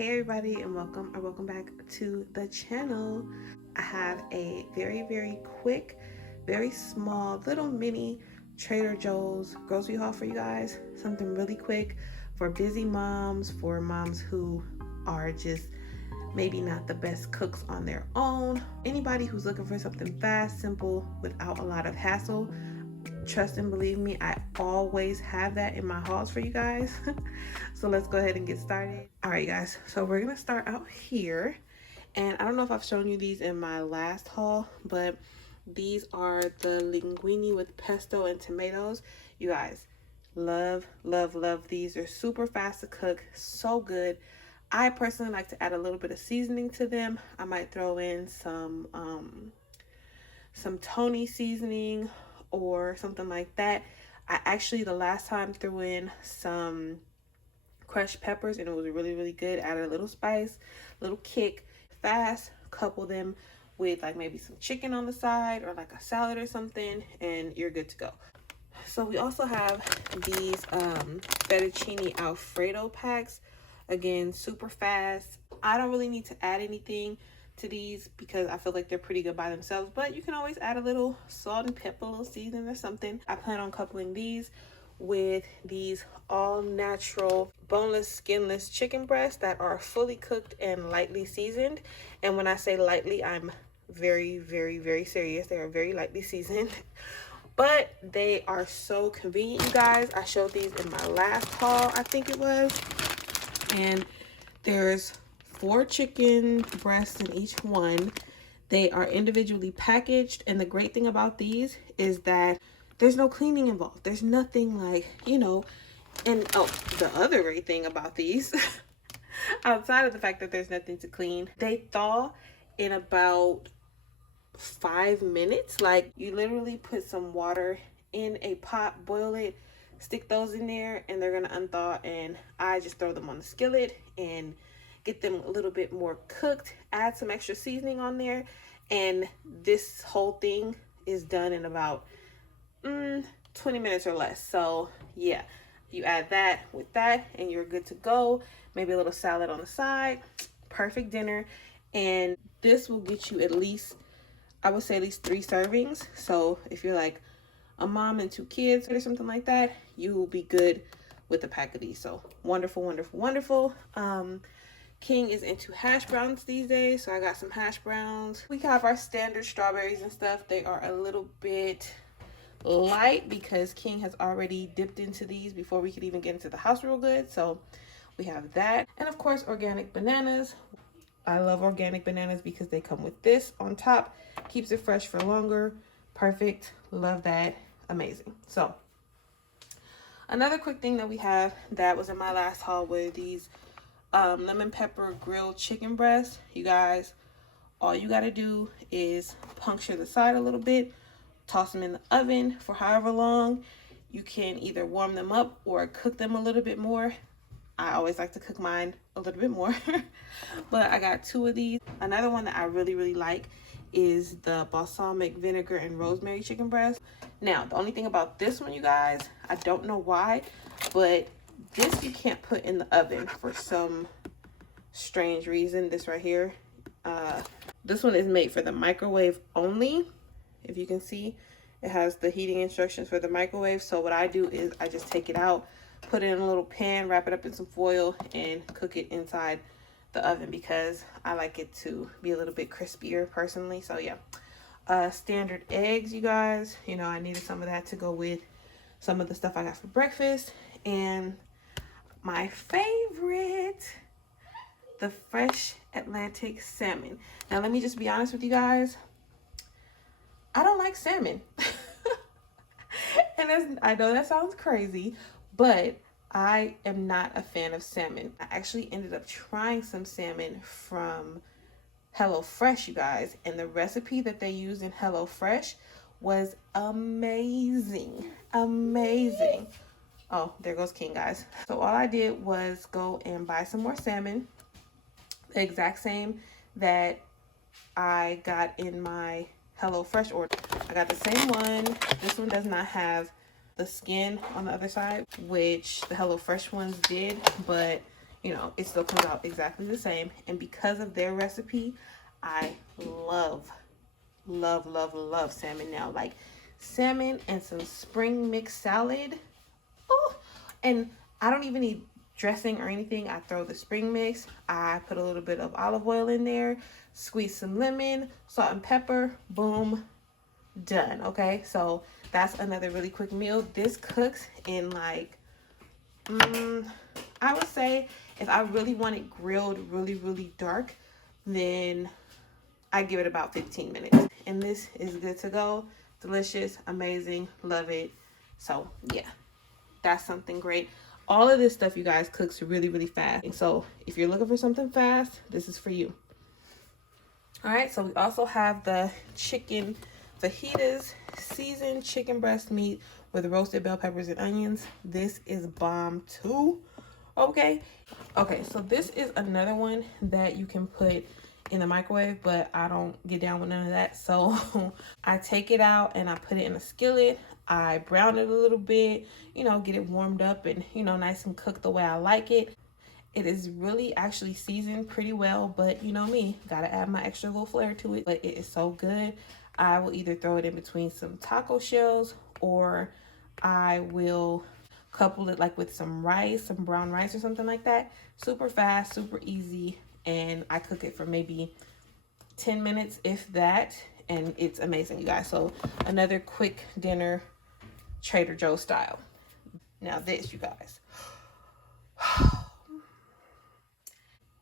Hey everybody, and welcome back to the channel. I have a very quick, very small little mini Trader Joe's grocery haul for you guys. Something really quick for busy moms, for moms who are just maybe not the best cooks on their own. Anybody who's looking for something fast, simple, without a lot of hassle. Trust and believe me, I always have that in my hauls for you guys. So let's go ahead and get started. All right, guys, so we're gonna start out here. And I don't know if I've shown you these in my last haul, but these are the linguine with pesto and tomatoes. You guys, love these. They're super fast to cook, so good. I personally like to add a little bit of seasoning to them. I might throw in some Tony seasoning or something like that. I actually, the last time, threw in some crushed peppers and it was really good. Added a little spice, little kick, fast. Couple them with like maybe some chicken on the side or like a salad or something, and you're good to go. So we also have these Fettuccine Alfredo packs. Again, super fast. I don't really need to add anything to these because I feel like they're pretty good by themselves, but you can always add a little salt and pepper, a little seasoning or something. I plan on coupling these with these all natural boneless skinless chicken breasts that are fully cooked and lightly seasoned. And when I say lightly, I'm very serious. They are very lightly seasoned, but they are so convenient, you guys. I showed these in my last haul, I think it was, and there's 4 chicken breasts in each one. They are individually packaged, and the great thing about these is that there's no cleaning involved. There's nothing like, you know, and oh, the other great thing about these, outside of the fact that there's nothing to clean, they thaw in about 5 minutes. Like, you literally put some water in a pot, boil it, stick those in there, and they're gonna unthaw, and I just throw them on the skillet and get them a little bit more cooked, add some extra seasoning on there, and this whole thing is done in about 20 minutes or less. So yeah, you add that with that and you're good to go. Maybe a little salad on the side. Perfect dinner. And this will get you at least, I would say, at least 3 servings. So if you're like a mom and 2 kids or something like that, you will be good with a pack of these. So wonderful. King is into hash browns these days, so I got some hash browns. We have our standard strawberries and stuff. They are a little bit light because King has already dipped into these before we could even get into the house real good. So we have that. And of course, organic bananas. I love organic bananas because they come with this on top. Keeps it fresh for longer. Perfect. Love that. Amazing. So another quick thing that we have that was in my last haul were these lemon pepper grilled chicken breasts. You guys, all you got to do is puncture the side a little bit, toss them in the oven for however long. You can either warm them up or cook them a little bit more. I always like to cook mine a little bit more. But I got 2 of these. Another one that I really like is the balsamic vinegar and rosemary chicken breast. Now, the only thing about this one, you guys, I don't know why, but this you can't put in the oven for some strange reason. This right here, this one is made for the microwave only. If you can see, it has the heating instructions for the microwave. So what I do is I just take it out, put it in a little pan, wrap it up in some foil, and cook it inside the oven because I like it to be a little bit crispier personally. So yeah, standard eggs, you guys. You know, I needed some of that to go with some of the stuff I got for breakfast. And my favorite, the fresh Atlantic salmon. Now let me just be honest with you guys, I don't like salmon. And I know that sounds crazy, but I am not a fan of salmon. I actually ended up trying some salmon from HelloFresh, you guys, and the recipe that they used in HelloFresh was amazing. Oh, there goes King, guys. So all I did was go and buy some more salmon, the exact same that I got in my HelloFresh order. I got the same one. This one does not have the skin on the other side, which the HelloFresh ones did, but you know, it still comes out exactly the same. And because of their recipe, I love salmon now. Like salmon and some spring mix salad. Oh, and I don't even need dressing or anything. I throw the spring mix. I put a little bit of olive oil in there, squeeze some lemon, salt and pepper. Boom, done. Okay, so that's another really quick meal. This cooks in like, I would say if I really want it grilled really dark, then I give it about 15 minutes. And this is good to go. Delicious, amazing, love it. So yeah, that's something great. All of this stuff, you guys, cooks really fast. And so if you're looking for something fast, this is for you. All right, so we also have the chicken fajitas, seasoned chicken breast meat with roasted bell peppers and onions. This is bomb too. Okay, so this is another one that you can put in the microwave, but I don't get down with none of that. So I take it out and I put it in a skillet. I brown it a little bit, you know, get it warmed up and, you know, nice and cooked the way I like it. It is really actually seasoned pretty well, but you know me, gotta add my extra little flair to it. But it is so good. I will either throw it in between some taco shells, or I will couple it like with some rice, some brown rice or something like that. Super fast, super easy, and I cook it for maybe 10 minutes, if that, and it's amazing, you guys. So another quick dinner, Trader Joe's style. Now this, you guys,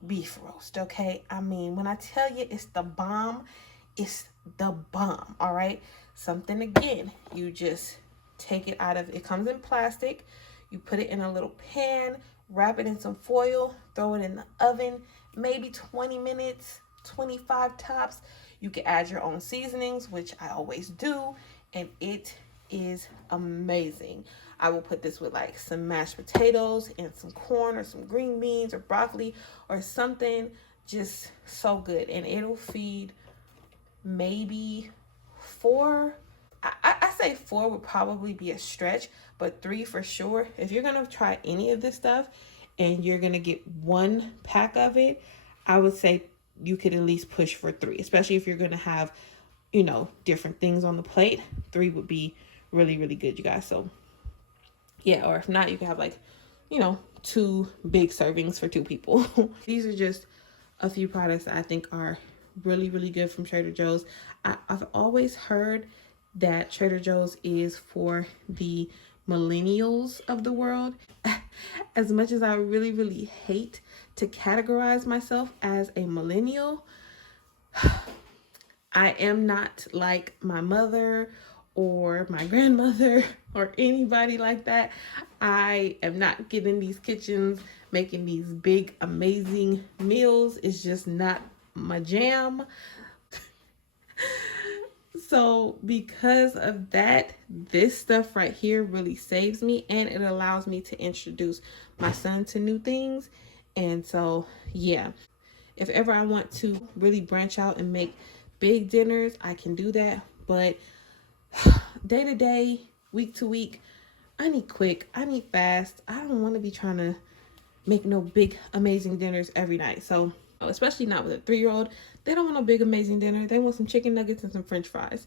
beef roast, okay? I mean, when I tell you it's the bomb, it's the bomb, all right? Something, again, you just take it out of, it comes in plastic, you put it in a little pan, wrap it in some foil, throw it in the oven, maybe 20 minutes, 25 tops. You can add your own seasonings, which I always do, and it is amazing. I will put this with like some mashed potatoes and some corn or some green beans or broccoli or something. Just so good, and it'll feed maybe 4. I say 4 would probably be a stretch, but 3 for sure. If you're gonna try any of this stuff and you're gonna get 1 pack of it, I would say you could at least push for 3, especially if you're gonna have, you know, different things on the plate. 3 would be really good, you guys. So yeah, or if not, you can have like, you know, 2 big servings for 2 people. These are just a few products that I think are really good from Trader Joe's. I've always heard that Trader Joe's is for the millennials of the world. As much as I really hate to categorize myself as a millennial, I am not like my mother or my grandmother or anybody like that. I am not getting these kitchens making these big amazing meals. It's just not my jam. So because of that, this stuff right here really saves me, and it allows me to introduce my son to new things. And so yeah, if ever I want to really branch out and make big dinners, I can do that. But day to day, week to week, I need quick, I need fast. I don't want to be trying to make no big amazing dinners every night. So especially not with a 3-year-old, they don't want no big amazing dinner. They want some chicken nuggets and some french fries.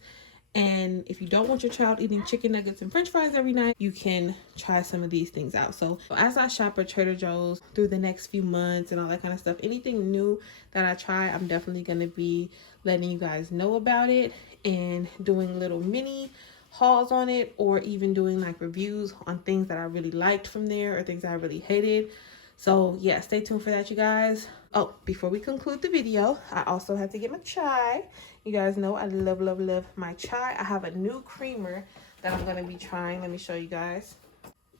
And if you don't want your child eating chicken nuggets and french fries every night, you can try some of these things out. So as I shop at Trader Joe's through the next few months and all that kind of stuff, anything new that I try, I'm definitely going to be letting you guys know about it and doing little mini hauls on it, or even doing like reviews on things that I really liked from there or things I really hated. So yeah, stay tuned for that, you guys. Oh, before we conclude the video, I also have to get my chai. You guys know I love my chai. I have a new creamer that I'm going to be trying. Let me show you guys.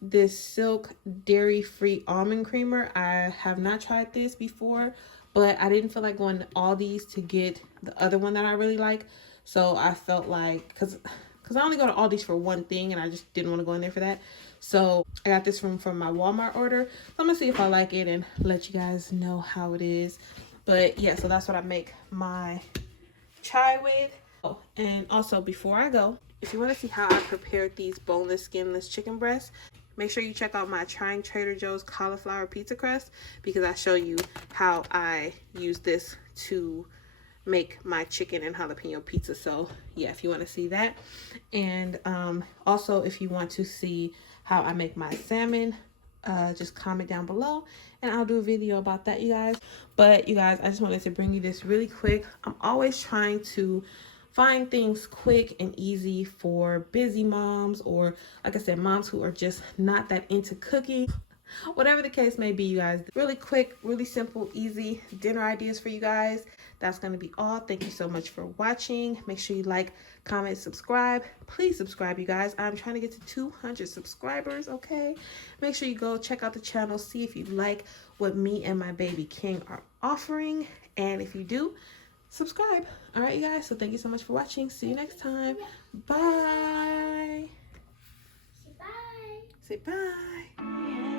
This Silk dairy-free almond creamer. I have not tried this before, but I didn't feel like going to Aldi's to get the other one that I really like. So I felt like, because I only go to Aldi's for one thing, and I just didn't want to go in there for that. So I got this from my Walmart order. So I'm going to see if I like it and let you guys know how it is. But yeah, so that's what I make my chai with. Oh, and also before I go, if you want to see how I prepared these boneless, skinless chicken breasts, make sure you check out my Trying Trader Joe's cauliflower pizza crust, because I show you how I use this to make my chicken and jalapeno pizza. So yeah, if you want to see that. And also if you want to see how I make my salmon, just comment down below and I'll do a video about that, you guys. But you guys, I just wanted to bring you this really quick. I'm always trying to find things quick and easy for busy moms, or like I said, moms who are just not that into cooking. Whatever the case may be, you guys, really quick, really simple, easy dinner ideas for you guys. That's going to be all. Thank you so much for watching. Make sure you like, comment, subscribe. Please subscribe, you guys. I'm trying to get to 200 subscribers, okay? Make sure you go check out the channel, see if you like what me and my baby King are offering. And if you do, subscribe. All right, you guys. So thank you so much for watching. See you next time. Bye. Say bye. Say bye.